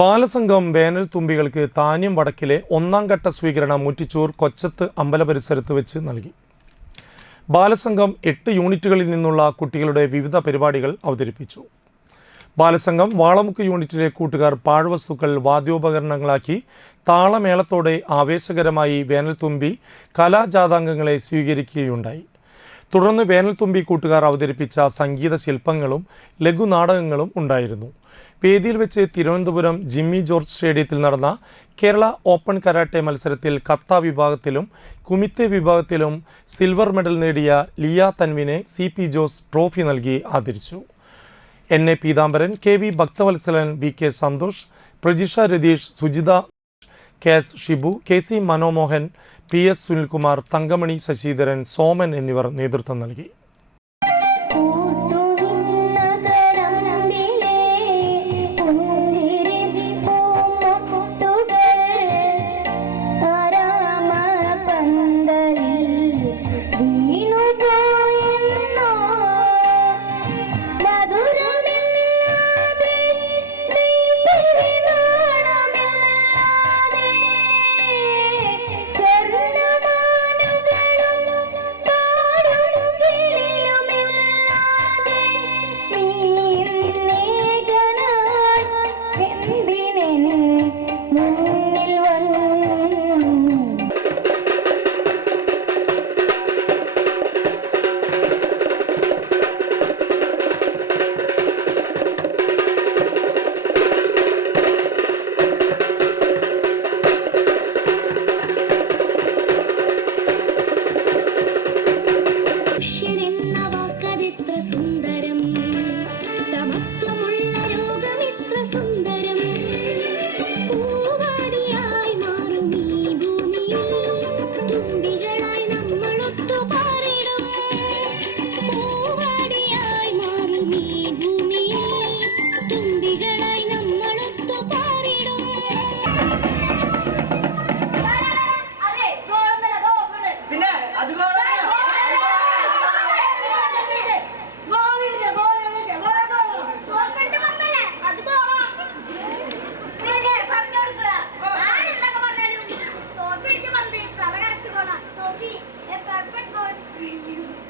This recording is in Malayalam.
ബാലസംഘം വേനൽ തുമ്പികൾക്ക് താന്യം വടക്കിലെ ഒന്നാം ഘട്ട സ്വീകരണം മുറ്റിച്ചൂർ കൊച്ചത്ത് അമ്പല പരിസരത്ത് വെച്ച് നൽകി. ബാലസംഘം 8 യൂണിറ്റുകളിൽ നിന്നുള്ള കുട്ടികളുടെ വിവിധ പരിപാടികൾ അവതരിപ്പിച്ചു. ബാലസംഘം വാളമുക്ക് യൂണിറ്റിലെ കൂട്ടുകാർ പാഴ്വസ്തുക്കൾ വാദ്യോപകരണങ്ങളാക്കി താളമേളത്തോടെ ആവേശകരമായി വേനൽത്തുമ്പി കലാജാതാംഗങ്ങളെ സ്വീകരിക്കുകയുണ്ടായി. തുടർന്ന് വേനൽത്തുമ്പി കൂട്ടുകാർ അവതരിപ്പിച്ച സംഗീത ശില്പങ്ങളും ലഘുനാടകങ്ങളും ഉണ്ടായിരുന്നു. വേദിയിൽ വെച്ച് തിരുവനന്തപുരം ജിമ്മി ജോർജ് സ്റ്റേഡിയത്തിൽ നടന്ന കേരള ഓപ്പൺ കരാട്ടെ മത്സരത്തിൽ കത്ത വിഭാഗത്തിലും കുമിത്തെ വിഭാഗത്തിലും സിൽവർ മെഡൽ നേടിയ ലിയ തൻവിനെ CP ജോസ് ട്രോഫി നൽകി ആദരിച്ചു. NA Peethambaran, KV Bhakthavatsalan, VK Santhosh, Prajisha Ratheesh, Sujitha, KS Shibu, KC Manomohan, PS Sunilkumar, Thankamani Sasidharan, Soman എന്നിവർ നേതൃത്വം നൽകി.